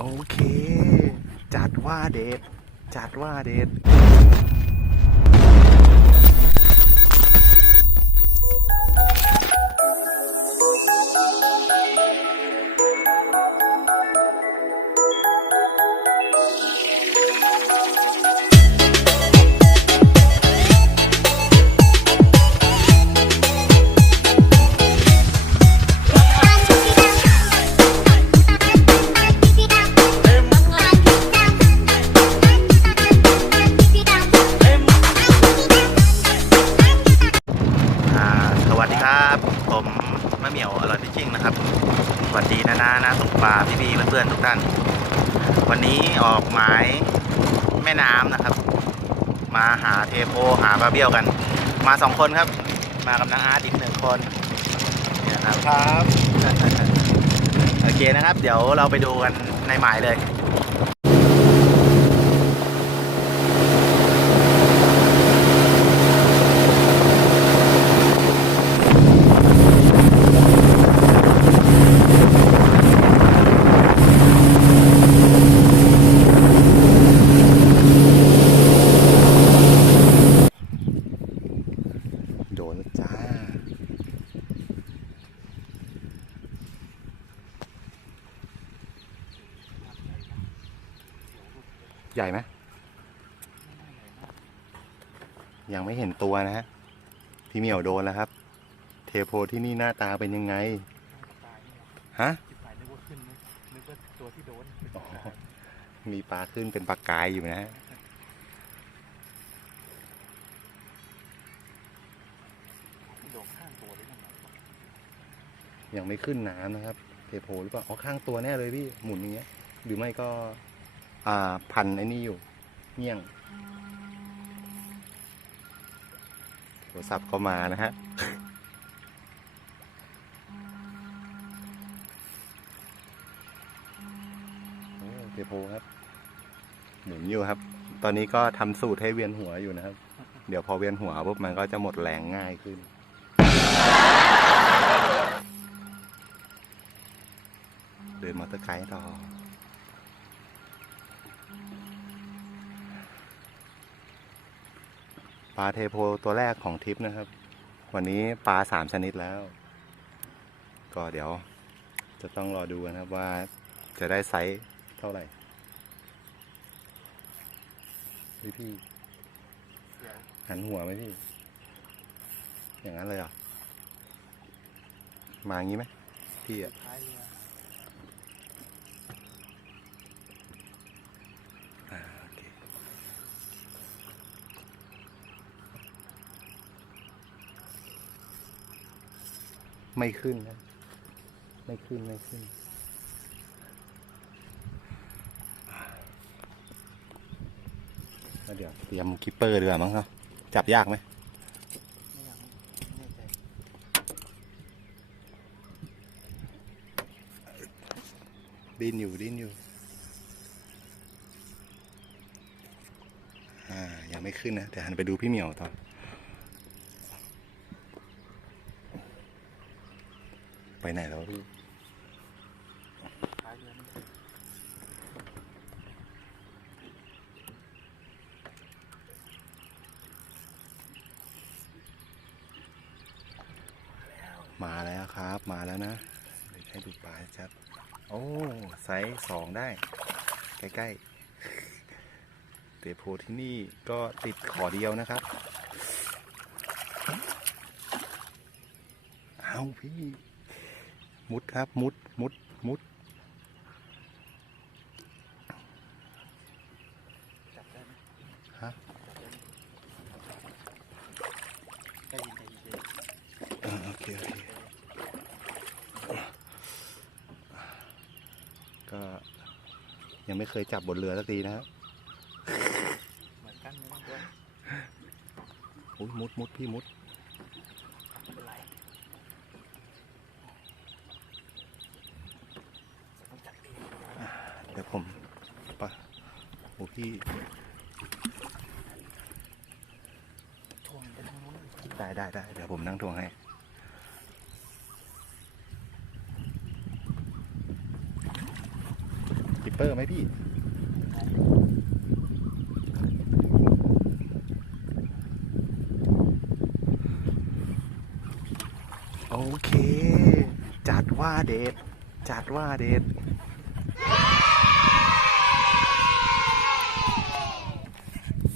โอเค จัดว่าเด็ดจัดว่าเด็ด โพหาปลาเบี้ยวกัน มาสองคนครับ มากับนางอาร์ตอีกหนึ่งคนเนี่ยนะครับครับ โอเคนะครับ เดี๋ยวเราไปดูกันในหมายเลย โดนแล้วจ้า ใหญ่ไหมยังไม่เห็นตัวนะฮะ พี่เหมียวโดนแล้วครับ เทโพที่นี่หน้าตาเป็นยังไง ฮะสายนึกว่าขึ้นนึกนึกว่าตัวที่โดนอ๋อมีปลาขึ้นเป็นปลากายอยู่นะฮะโดนข้างตัวหรือยังไงวะยังไม่ขึ้นน้ำนะครับ เทโพหรือเปล่า อ๋อ ข้างตัวแน่เลยพี่ หมุนอย่างเงี้ย หรือไม่ก็ อ่าพันไอ้นี่อยู่เงี้ยงโทรศัพท์ก็มานะฮะเทโพครับ หมุนอยู่ครับ ตอนนี้ก็ทำสูตรให้เวียนหัวอยู่นะครับ เดี๋ยวพอเวียนหัวปุ๊บมันก็จะหมดแรงง่ายขึ้นเดินมอเตอร์ไกด์ต่อ ปลาเทโพตัวแรกของทริปนะครับ วันนี้ปลาสามชนิดแล้ว ก็เดี๋ยวจะต้องรอดูนะครับว่าจะได้ไซส์เท่าไหร่พี่พี่หันหัวไหมพี่ อย่างนั้นเลยเหรอมาอย่างนี้ไหมพี่อะ ท้ายเรือ อ่าโอเค ไม่ขึ้นนะไม่ขึ้นไม่ขึ้น เดี๋ยวเตรียมคิปเปอร์ดีกว่ามั้งครับ จับยากไหมดิ้นอยู่ดิ้นอยู่ อ่า ยังไม่ขึ้นนะเดี๋ยวหันไปดูพี่เหมียวตอน ไปไหนแล้วพี่ท้ายเรือนี่มาแล้วครับ มาแล้วนะเดี๋ยวให้ดูปลาชัด โอ้ไซส์สองได้ ใกล้ๆเตโพที่นี่ก็ติดขอเดียวนะครับ เอาพี่ มุดครับ มุด มุด มุด จับได้ไหมฮะได้ยินได้ยินได้ยินอ่าโอเค โอเค ก็ยังไม่เคยจับบนเรือสักทีนะครับเหมือนกันไม่ต้องกลัวอุ้ยมุด มุด พี่มุด ไม่เป็นไรต้องจับเอง เดี๋ยวผมปะโอ้พี่ ช่วงไปทางนู้น ได้ได้ได้เดี๋ยวผมนั่งทวงให้เปอร์ไหมพี่โอเค จัดว่าเดทจัดว่าเดท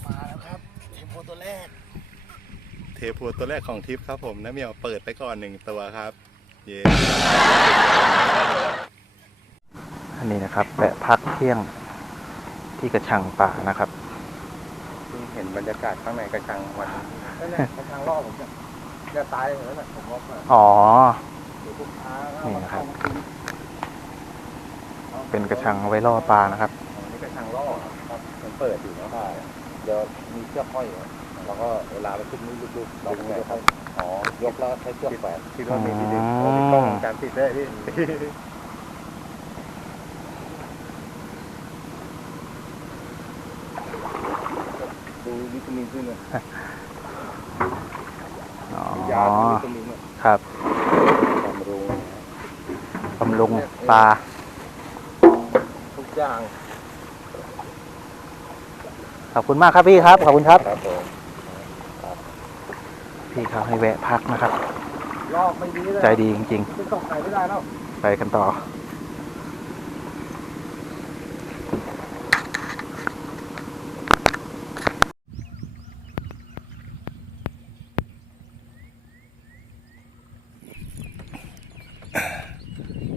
มาแล้วครับเทมโพตัวแรก เท พูตัวแรกของทริปครับผมน้าเหมียวเปิดไปก่อนหนึ่งตัวครับ เย้อันนี้นะครับแวะพักเที่ยงที่กระชังป่านะครับเห็นบรรยากาศข้างในกระชังวันนั่นแหละกำลังล่อผมจะจะตายเหมือนนั้นแหละผมว่าอ๋อเดี๋ยวลูกค้านี่นะครับ เป็นกระชังไว้ล่อปลานะครับอันนี้กระชังล่อครับมันเปิดอยู่นะเดี๋ยวมีเชือกห้อยอยู่ แล้วก็เวลาไปขึ้นนี่ลุกๆเราก็จะค่อยอ๋อยกแล้วใช้เชือกแขวนคิดว่ามีที่ดึงโอ้มีกล้องวงการติดได้พี่ดูวิตามินขึ้นเลยอ๋อยาวิตามินครับบำรุงบำรุงปลาทุกอย่างขอบคุณมากครับพี่ครับ ขอบคุณครับครับผม พี่เขาให้แวะพักนะครับรอบไม่ดีเลยใจดีจริง จะตกไหนไม่ได้แล้วๆ ไปกันต่อ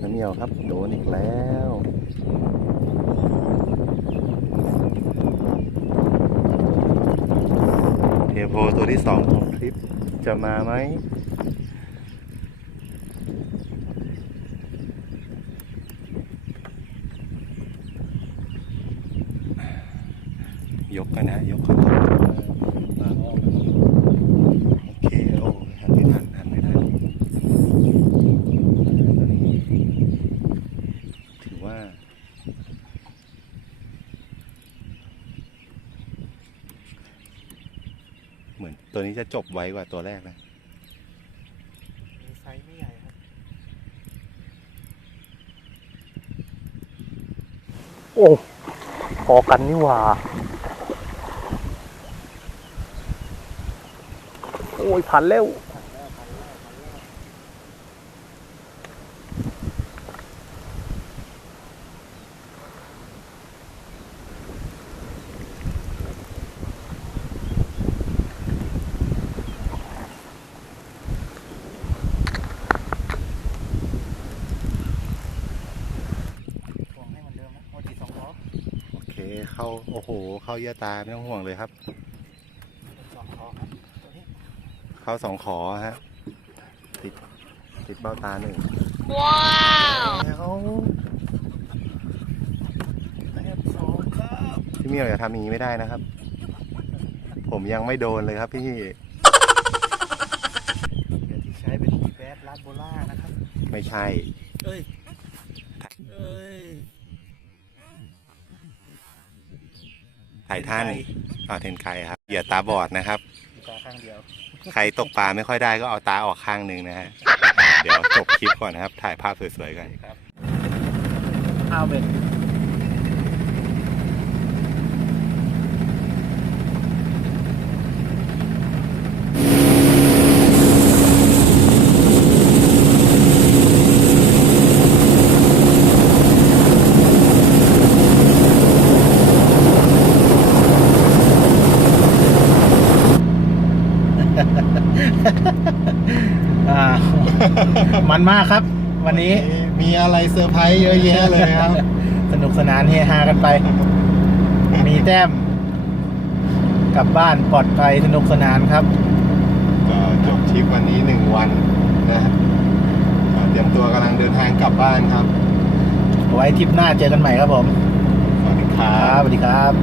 น้ำเหนียวครับ โดนอีกแล้ว เทโพตัวที่สองของคลิป จะมาไหมยกกันนะ ยกกันโอเค โอ้หันไม่ทันหันไม่ทันถือว่า เห มือนตัวนี้จะจบไวกว่าตัวแรกนะ มีไซส์ไม่ใหญ่ครับ โอ้พอกันนี่หว่า โอ้ยพันเร็วห่วงให้เหมือนเดิมนะโมจิสองล้อ โอ เคเข้าโอ้โห เข้าเยื่อตาไม่ต้องห่วงเลยครับสองล้อครับตัวนี้เข้าสองขอฮะ ติดติดเบ้าตาหนึ่งว้าวแล้วแอบสองครับพี่เมียวอย่าทำอย่างนี้ไม่ได้นะครับ ผมยังไม่โดนเลยครับพี่เดี๋ยวที่ใช้เป็นอีแบดลาดโบล่านะครับ ไม่ใช่ เอ้ย เอ้ย ไถ่ท่านอ่าเทนไคครับอย่าตาบอดนะครับมีตาข้างเดียว ใครตกปลาไม่ค่อยได้ก็เอาตาออกข้างหนึ่งนะฮะ เดี๋ยวจบคลิปก่อนนะครับ ถ่ายภาพสวยๆกัน ครับข้าวเบ็ด อ่า มันมากครับ วันนี้มีอะไรเซอร์ไพรส์เยอะแยะเลยครับ สนุกสนานเฮฮากันไป มีแต้มกลับบ้านปลอดภัยสนุกสนานครับ ก็จบทริปวันนี้หนึ่งวันนะฮะก็เตรียมตัวกำลังเดินทางกลับบ้านครับ ไว้ทริปหน้าเจอกันใหม่ครับผม สวัสดีครัครับบสวัสดีครับ